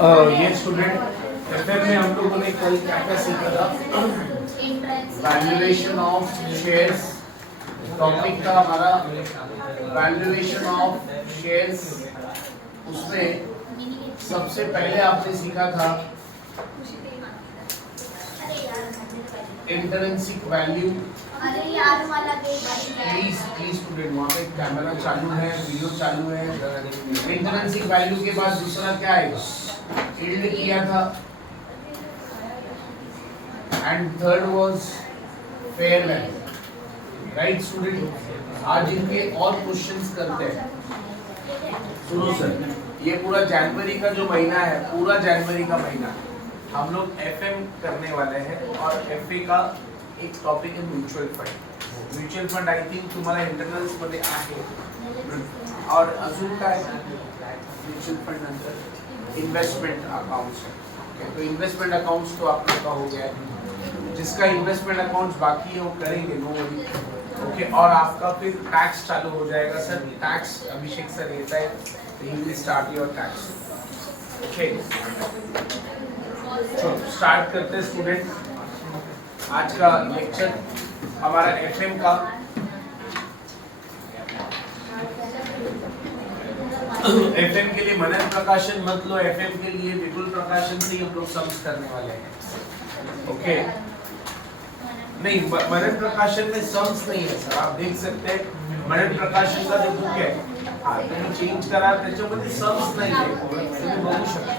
ये student FM में हम लोगों ने कल क्या क्या सीखा था? Valuation of shares. टॉपिक था हमारा वैल्यूएशन ऑफ शेयर्स। उसमें सबसे पहले आपने सीखा था इंट्रिंसिक वैल्यू। प्लीज स्टूडेंट, वहाँ पे कैमरा चालू है, वीडियो चालू है। इंट्रिंसिक वैल्यू के बाद दूसरा क्या आएगा? यील्ड किया था। And third was fair value. Right student, आज इनके और क्वेश्चंस करते हैं। सुनो सर, ये पूरा जनवरी का जो महीना है, पूरा जनवरी का महीना हम लोग एफएम करने वाले हैं और एफए का एक टॉपिक है mutual fund. Mutual fund I think तुम्हारा इंटरनल्स मध्ये आहे और अजून काय म्युच्युअल फंड नंतर इन्वेस्टमेंट अकाउंट्स है। ओके, तो इन्वेस्टमेंट अकाउंट्स तो आप लोग का हो गया है। जिसका इन्वेस्टमेंट अकाउंट्स बाकी है वो करेंगे, नो वरी। ओके, और आपका फिर टैक्स चालू हो जाएगा सर। टैक्स अभिषेक सर लेता है, he will start your tax. Okay, तो स्टार्ट करते हैं स्टूडेंट आज का लेक्चर हमारा एफएम का। एफएम के लिए मनन प्रकाशन मत लो, एफएम के लिए विपुल प्रकाशन से ही हम लोग सम्स करने वाले हैं। ओके, नहीं मनन प्रकाशन में सम्स नहीं है सर, आप देख सकते हैं मनन प्रकाशन का जो बुक है आपने चेंज करा, त्याच्यामध्ये सम्स नाही आहे, तुम्ही बघू शकता।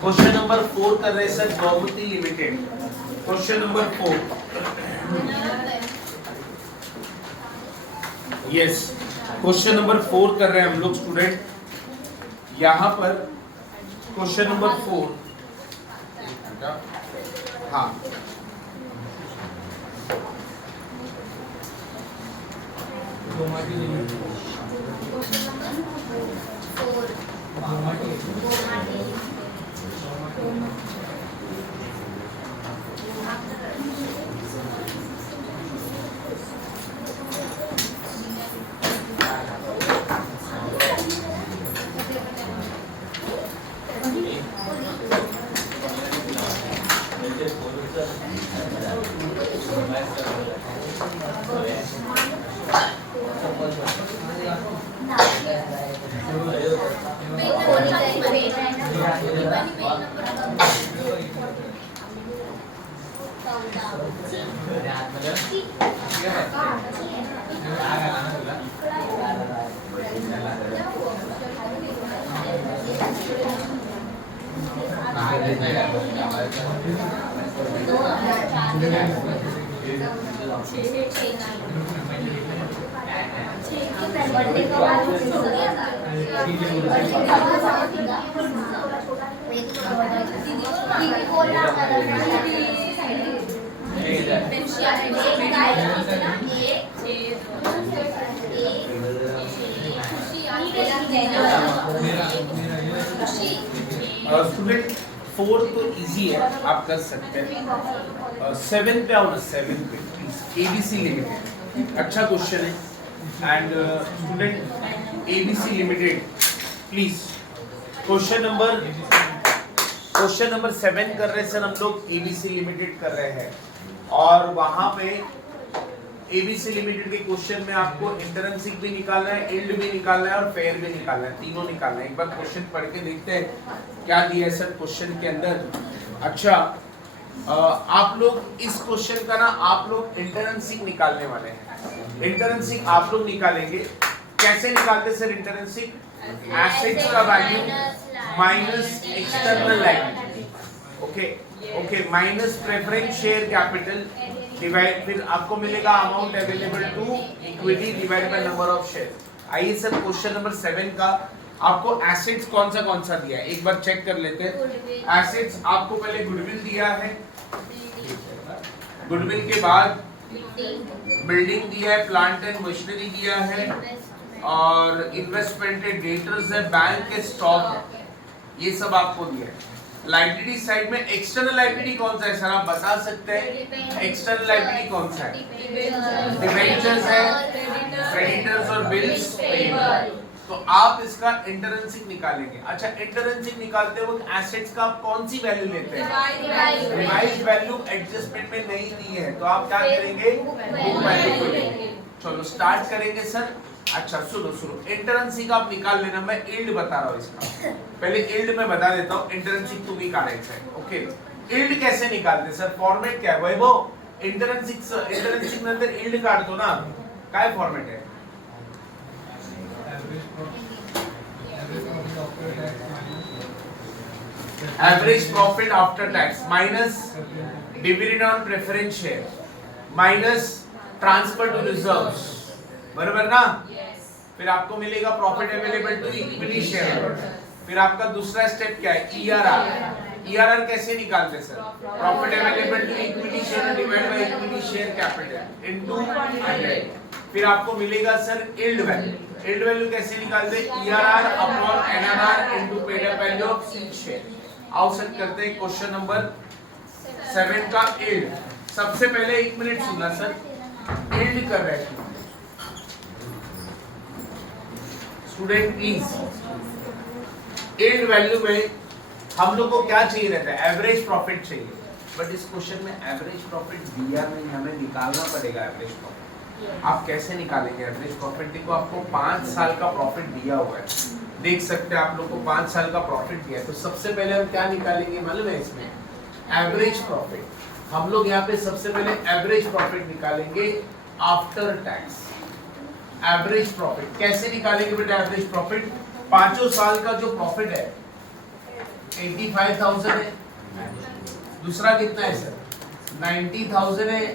क्वेश्चन नंबर 4 कर रहे sir, Gomti limited. Question number 4, yes, question number 4 कर रहे हैं हम लोग स्टूडेंट। यहाँ पर क्वेश्चन नंबर 4, हाँ स्टूडेंट 4 तो इजी है, आप कर सकते हैं। 7 पे आओ ना, 7 पे प्लीज। एबीसी लिमिटेड, अच्छा क्वेश्चन है। And student ABC limited please, question number 7 कर रहे हैं सर हम लोग, एबीसी लिमिटेड कर रहे हैं। और वहां पे एबीसी लिमिटेड के क्वेश्चन में आपको इंट्रिंसिक भी निकालना है, यील्ड भी निकालना है और फेयर भी निकालना है, तीनों निकालना है। एक बार क्वेश्चन पढ़ के देखते हैं क्या दिया है सर क्वेश्चन के अंदर। अच्छा, आप लोग इस क्वेश्चन का ना आप लोग इंट्रिंसिक निकालने वाले हैं। इंट्रिंसिक आप लोग निकालेंगे, कैसे निकालते सर इंट्रिंसिक? एसेट्स का value minus external liability. Okay, minus preference share capital divide, फिर आपको मिलेगा amount available to equity divide by number of share. आइए सर क्वेश्चन नंबर 7 का आपको एसेट्स कौन सा दिया है एक बार चेक कर लेते हैं। एसेट्स आपको पहले गुडविल दिया है, गुडविल के बाद बिल्डिंग दिया है, प्लांट एंड मशीनरी दिया है और इन्वेस्टमेंट डेटर्स है, बैंक के स्टॉक है, ये सब आपको दिया है। लाइबिलिटी साइड में एक्सटर्नल लाइबिलिटी कौन सा है सर, आप बता सकते हैं? एक्सटर्नल लाइबिलिटी कौन सा है? डिबेंचर्स है, क्रेडिटर्स और बिल्स पेबल। तो आप इसका इंटरेंसिक निकालेंगे। अच्छा, इंटरेंसिक निकालते वक्त एसेट्स का आप कौन सी वैल्यू लेते हैं? रिवाइज वैल्यू एडजस्टमेंट में नहीं दी है, तो आप क्या करेंगे? बुक वैल्यू को लेंगे। चलो स्टार्ट करेंगे सर। अच्छा सुनो सुनो, इंटरेंसिक आप निकाल लेना, मैं यील्ड बता रहा हूँ इसका। पहले यील्ड में बता देता हूँ, इंटरेंसिक टू बी करेक्ट है। ओके, यील्ड कैसे निकालते सर? फॉर्मेट क्या है वैभव? इंटरेंसिक में अंदर यील्ड काट दो ना, काय फॉर्मेट है? Average profit after tax minus dividend on preference share minus transfer to reserves, बराबर ना? फिर आपको मिलेगा profit available to equity share. फिर आपका दूसरा स्टेप क्या है? ईआरआर। ईआरआर कैसे निकालते sir? Profit available to equity share divide by equity share capital into 100। फिर आपको मिलेगा sir yield value. Yield value कैसे निकालते? ERR upon NRR into paid up value of each share. आओ सर करते हैं क्वेश्चन नंबर 7 का यील्ड। सबसे पहले 1 मिनट सुनना सर, यील्ड कर रहे हैं स्टूडेंट प्लीज। यील्ड वैल्यू में हम लोग को क्या चाहिए रहता है? एवरेज प्रॉफिट चाहिए, बट इस क्वेश्चन में एवरेज प्रॉफिट दिया नहीं, हमें निकालना पड़ेगा एवरेज प्रॉफिट। आप कैसे निकालेंगे एवरेज प्रॉफिट? देखो आपको 5 साल का प्रॉफिट दिया हुआ है, देख सकते हैं आप लोग को 5 साल का प्रॉफिट दिया है। तो सबसे पहले हम क्या निकालेंगे मालूम है? इसमें एवरेज प्रॉफिट। हम लोग यहाँ पे सबसे पहले एवरेज प्रॉफिट निकालेंगे आफ्टर टैक्स। एवरेज प्रॉफिट कैसे निकालेंगे बेटा? एवरेज प्रॉफिट 5 साल का जो प्रॉफिट है 85,000 है, दूसरा कितना है सर? 90,000 है,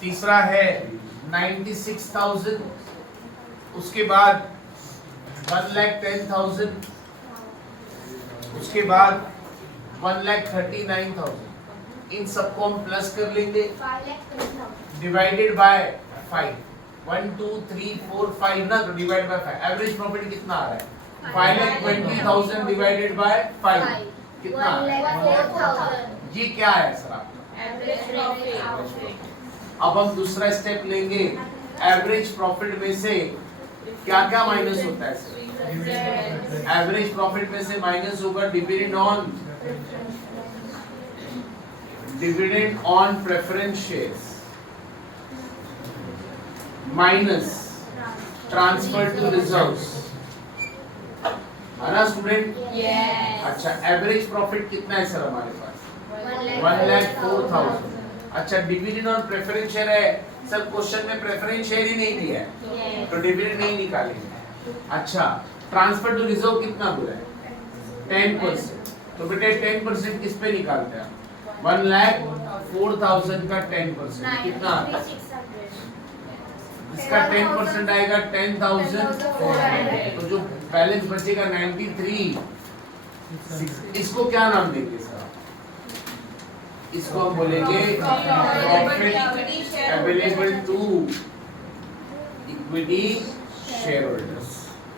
तीसरा है 96,000, उसके बाद 1,10,000, उसके बाद 1,39,000। इन सबको हम प्लस कर लेंगे, डिवाइडेड बाय 5। 1 2 3 4 5 ना, तो डिवाइड बाय 5। एवरेज प्रॉफिट कितना आ रहा है? 5,20,000 डिवाइडेड बाय 5 कितना आ रहा है? ये क्या है सर आपका? Average profit. अब हम दूसरा स्टेप लेंगे। एवरेज प्रॉफिट में से क्या क्या माइनस होता है सर? एवरेज प्रॉफिट में से माइनस होगा dividend on preference shares minus transfer to reserves, है ना स्टूडेंट? अच्छा, एवरेज प्रॉफिट कितना है सर हमारे पास? 1,04,000। अच्छा, डिविडेंड ऑन प्रेफरेंस शेयर है सर, क्वेश्चन में प्रेफरेंस शेयर ही नहीं दिया है, तो डिविडेंड नहीं निकालेंगे। अच्छा, ट्रांसफर टू रिजर्व कितना बोला है? 10%। तो बेटे 10% किस पे निकालते हैं? 1,04,000 का 10% कितना आता है? इसका 10% आएगा 10,400। तो जो बैलेंस बचेगा 93। इसको क्या नाम देंगे सर? इसको हम बोलेंगे profit available to equity share holders.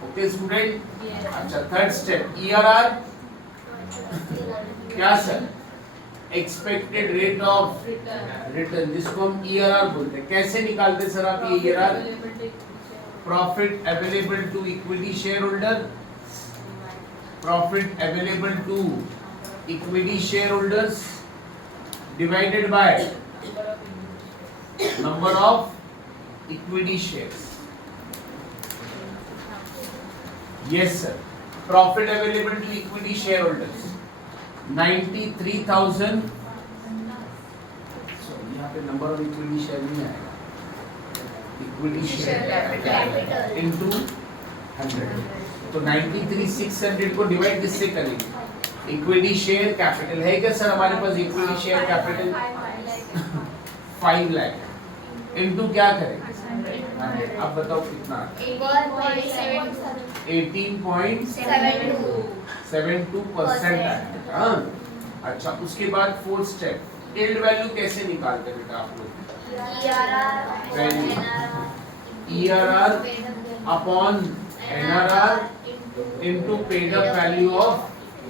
Okay student? अच्छा, थर्ड स्टेप ईआरआर क्या sir? Expected rate of return, जिसको हम ईआरआर बोलते हैं। कैसे निकालते सर आप ये ERR? Profit available to equity share holder, profit available to equity share holders divided by number of equity shares. Yes sir, profit available to equity share holders 93,000। यहाँ पे नंबर ऑफ इक्विटी शेयर नहीं आएगा, equity share into 100। तो 93,600 को divide किससे करेंगे? Equity share capital है क्या सर हमारे पास? Equity share capital 5 lakh into क्या करेंगे? 100। अब बताओ कितना? 18.72% है। अच्छा, उसके बाद फोर्थ स्टेप यील्ड वैल्यू कैसे निकालते हैं बेटा आप लोग? ERR upon NRR into paid up value of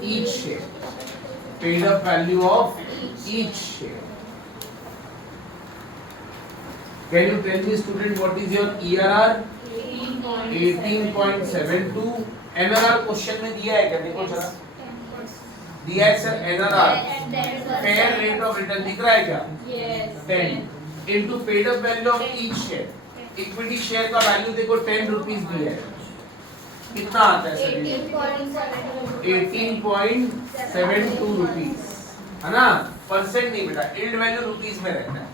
each share. Paid up value of each share. Can you tell me student what is your ERR? 18.72। NRR question में दिया है क्या? देखो जरा, दिया है sir NRR, fair rate of return दिख रहा है क्या? 10 into paid up value of each share. Equity share का वैल्यू देखो 10 रुपीस दिया है, कितना आता है सर? 18.72 रुपीस, है ना? परसेंट नहीं बेटा, यील्ड वैल्यू रुपीस में रहता है,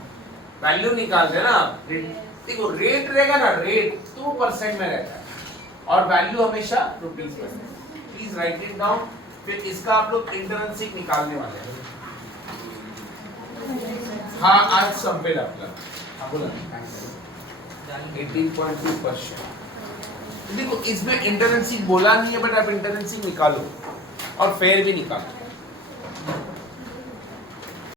वैल्यू निकालते हैं ना आप। देखो रेट रहेगा ना, रेट तो परसेंट में रहता है और वैल्यू हमेशा रुपीस में। Please right it down. फिर इसका आप लोग इंटरेंसिक निकालने वाले हैं। हाँ आज सबमिट आपका, हाँ बोला 18.2%। देखो इसमें इंटरेंसिक बोला नहीं है, बट आप इंटरेंसिक निकालो और फेयर भी निकालो।